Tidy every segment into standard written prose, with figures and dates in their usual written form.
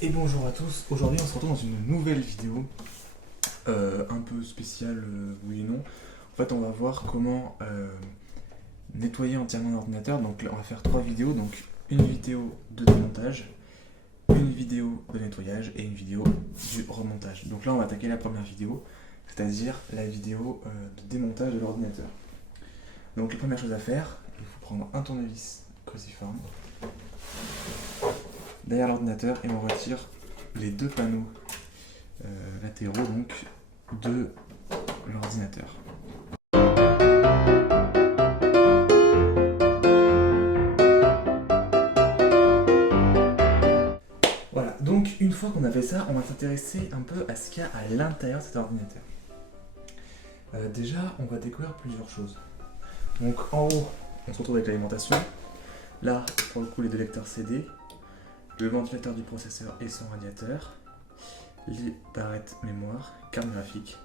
Et bonjour à tous, aujourd'hui on se retrouve dans une nouvelle vidéo, un peu spéciale, oui et non. En fait on va voir comment nettoyer entièrement l'ordinateur, donc là, on va faire 3 vidéos, donc une vidéo de démontage, une vidéo de nettoyage et une vidéo du remontage. Donc là on va attaquer la première vidéo, c'est-à-dire la vidéo de démontage de l'ordinateur. Donc la première chose à faire, il faut prendre un tournevis cruciforme derrière l'ordinateur et on retire les deux panneaux latéraux donc de l'ordinateur. Voilà, donc une fois qu'on a fait ça, on va s'intéresser un peu à ce qu'il y a à l'intérieur de cet ordinateur. Déjà, on va découvrir plusieurs choses. Donc en haut, on se retrouve avec l'alimentation. Là, pour le coup, les deux lecteurs CD, le ventilateur du processeur et son radiateur, les barrettes mémoire, carte graphique,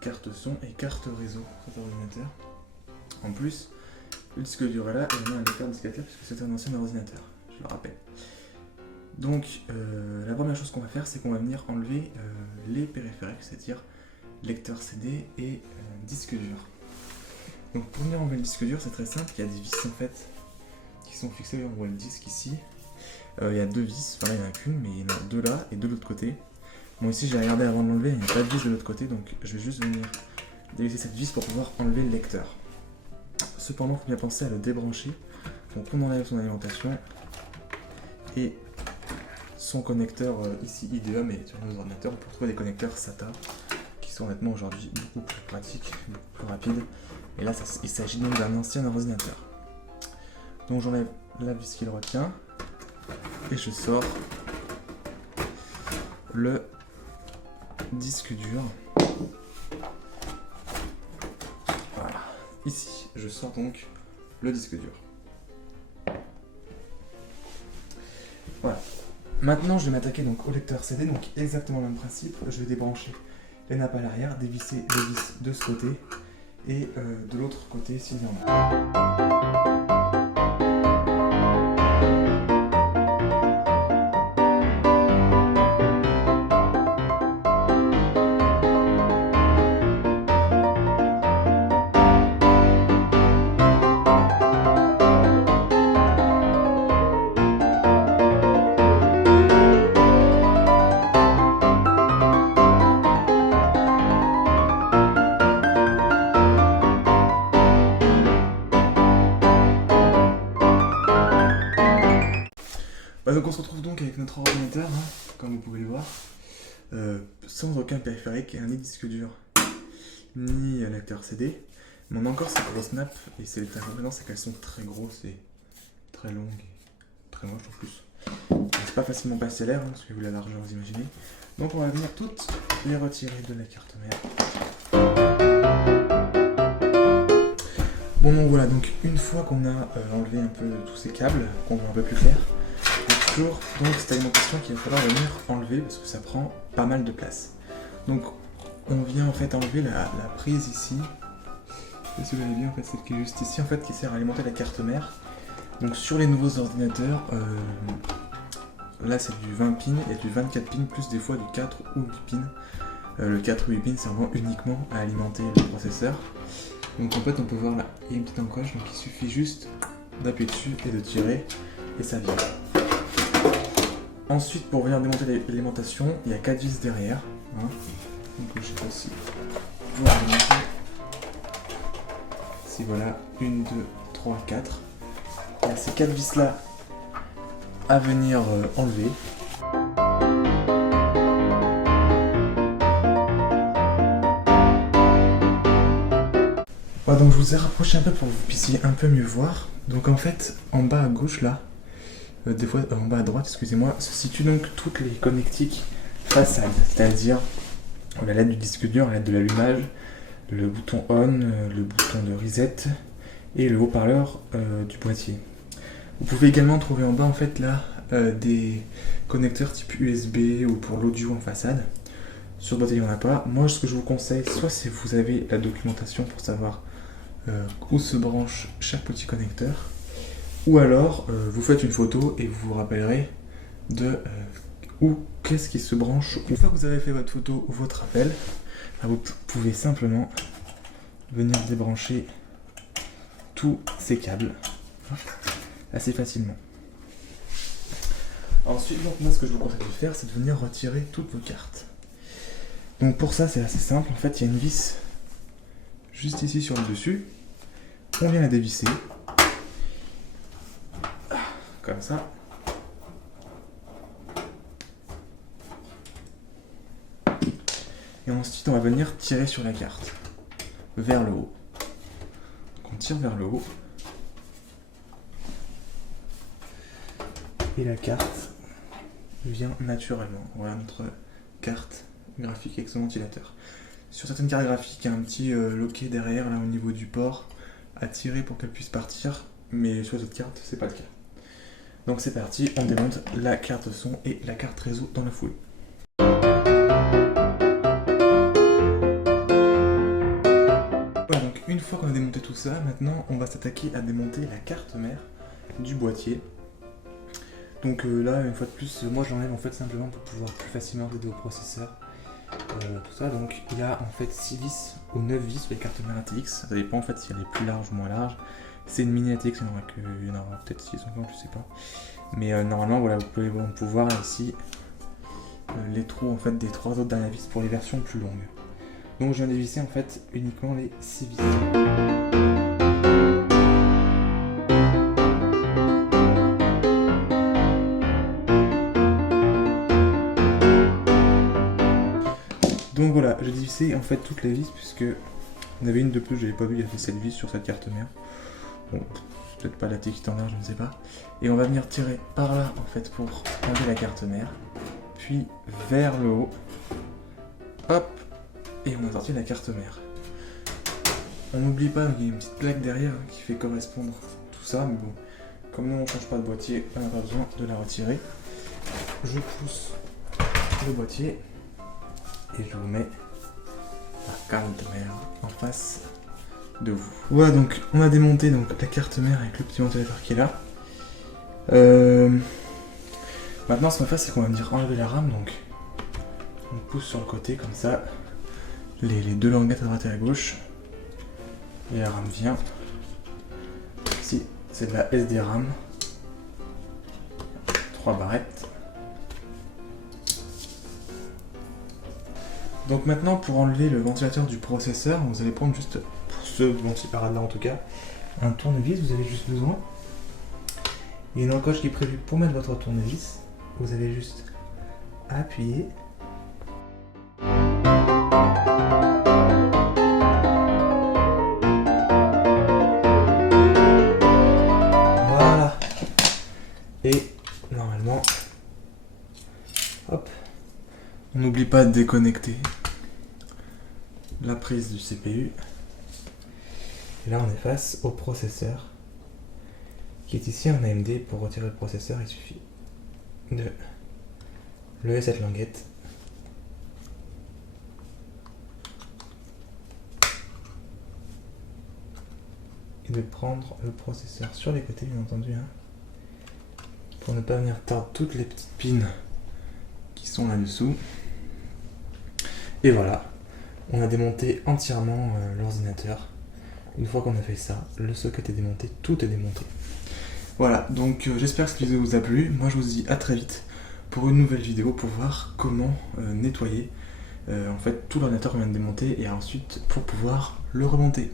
carte son et carte réseau sur cet ordinateur. En plus, le disque dur est là et on a un lecteur disquette puisque c'est un ancien ordinateur, je le rappelle. Donc la première chose qu'on va faire, c'est qu'on va venir enlever les périphériques, c'est-à-dire lecteur CD et disque dur. Donc pour venir enlever le disque dur, c'est très simple, il y a des vis en fait qui sont fixées, on voit le disque ici. Il y a deux vis, enfin il n'y en a qu'une, mais il y en a deux là et deux de l'autre côté. Bon ici j'ai regardé avant de l'enlever, il n'y a pas de vis de l'autre côté, donc je vais juste venir dévisser cette vis pour pouvoir enlever le lecteur. Cependant, il faut bien penser à le débrancher. Donc on enlève son alimentation et son connecteur ici IDE, mais sur nos ordinateurs on peut trouver des connecteurs SATA qui sont honnêtement aujourd'hui beaucoup plus pratiques, beaucoup plus rapides. Et là il s'agit donc d'un ancien ordinateur. Donc j'enlève la vis qui le retient et je sors le disque dur. Voilà. Ici, je sors donc le disque dur. Voilà. Maintenant, je vais m'attaquer donc au lecteur CD, donc exactement le même principe. Je vais débrancher les nappes à l'arrière, dévisser les vis de ce côté et de l'autre côté s'il y en a. Donc on se retrouve donc avec notre ordinateur, hein, comme vous pouvez le voir, sans aucun périphérique, ni disque dur, ni lecteur CD. Mais on a encore ces grosses nappes, et c'est l'inconvénient, c'est qu'elles sont très grosses et très longues, et très moches en plus. C'est pas facilement passer l'air, hein, parce que vu la largeur, vous imaginez. Donc on va venir toutes les retirer de la carte mère. Bon donc voilà, donc une fois qu'on a enlevé un peu tous ces câbles, qu'on voit un peu plus clair, donc cette alimentation qu'il va falloir venir enlever parce que ça prend pas mal de place. Donc on vient en fait enlever la prise ici. Si vous voyez bien, en fait, celle qui est juste ici, en fait, qui sert à alimenter la carte mère. Donc sur les nouveaux ordinateurs, là c'est du 20 pins et du 24 pins, plus des fois du 4 ou 8 pins. Le 4 ou 8 pins servant uniquement à alimenter le processeur. Donc en fait on peut voir là, il y a une petite encoche, donc il suffit juste d'appuyer dessus et de tirer et ça vient. Ensuite, pour venir démonter l'alimentation, il y a 4 vis derrière. Hein. Donc je sais pas si vous pouvez remonter. Ici voilà, 1, 2, 3, 4. Il y a ces 4 vis là à venir enlever. Voilà, donc je vous ai rapproché un peu pour que vous puissiez un peu mieux voir. Donc en fait, en bas à gauche là, des fois en bas à droite, excusez-moi, se situent donc toutes les connectiques façade, c'est-à-dire la LED du disque dur, la LED de l'allumage, le bouton on, le bouton de reset et le haut-parleur du boîtier. Vous pouvez également trouver en bas en fait là des connecteurs type USB ou pour l'audio en façade. Sur le boîtier il n'y en a pas. Moi ce que je vous conseille, soit si vous avez la documentation pour savoir où se branche chaque petit connecteur, ou alors vous faites une photo et vous vous rappellerez de où qu'est-ce qui se branche. Une fois que vous avez fait votre photo ou votre appel, vous pouvez simplement venir débrancher tous ces câbles assez facilement. Ensuite, donc, moi ce que je vous conseille de faire, c'est de venir retirer toutes vos cartes. Donc pour ça c'est assez simple, en fait il y a une vis juste ici sur le dessus, on vient la dévisser, comme ça. Et ensuite on va venir tirer sur la carte, vers le haut. Donc on tire vers le haut. Et la carte vient naturellement. Voilà notre carte graphique avec son ventilateur. Sur certaines cartes graphiques, il y a un petit loquet derrière, là au niveau du port, à tirer pour qu'elle puisse partir. Mais sur les autres cartes, c'est pas le cas. Donc c'est parti, on démonte la carte son et la carte réseau dans la foulée. Voilà, donc une fois qu'on a démonté tout ça, maintenant on va s'attaquer à démonter la carte mère du boîtier. Donc là, une fois de plus, moi je l'enlève en fait simplement pour pouvoir plus facilement accéder au processeur. Tout ça, donc il y a en fait 6 vis ou 9 vis sur les cartes mères ATX. Ça dépend en fait si elle est plus large ou moins large. C'est une mini ATX, il y en aura peut-être 6 encore, je sais pas. Mais normalement, voilà, vous pouvez voir ici les trous en fait des 3 autres dernières vis pour les versions plus longues. Donc je viens dévisser en fait uniquement les 6 vis. Donc voilà, j'ai dévissé en fait toutes les vis puisque il y en avait une de plus, j'avais pas vu, il y avait 7 vis sur cette carte mère. Bon, peut-être pas la T qui est en large, je ne sais pas. Et on va venir tirer par là en fait pour enlever la carte mère. Puis vers le haut. Hop. Et on a sorti la carte mère. On n'oublie pas qu'il y a une petite plaque derrière qui fait correspondre tout ça, mais bon, comme nous on ne change pas de boîtier, on n'a pas besoin de la retirer. Je pousse le boîtier et je vous mets la carte mère en face de vous. Voilà, donc on a démonté donc la carte mère avec le petit ventilateur qui est là. Maintenant ce qu'on va faire, c'est qu'on va venir enlever la rame, donc on pousse sur le côté comme ça, les deux languettes à droite et à gauche, et la rame vient. Ici c'est de la SD RAM, 3 barrettes. Donc maintenant, pour enlever le ventilateur du processeur, vous allez prendre juste, pour ce ventilateur là en tout cas, un tournevis, vous avez juste besoin. Il y a une encoche qui est prévue pour mettre votre tournevis. Vous avez juste à appuyer. Voilà. Et normalement, hop, on n'oublie pas de déconnecter la prise du CPU. Et là on est face au processeur qui est ici en AMD. Pour retirer le processeur, il suffit de lever cette languette et de prendre le processeur sur les côtés, bien entendu, pour ne pas venir tordre toutes les petites pins qui sont là-dessous. Et voilà, on a démonté entièrement l'ordinateur. Une fois qu'on a fait ça, le socket est démonté, tout est démonté. Voilà, donc j'espère que cette vidéo vous a plu. Moi je vous dis à très vite pour une nouvelle vidéo pour voir comment nettoyer en fait tout l'ordinateur qu'on vient de démonter et ensuite pour pouvoir le remonter.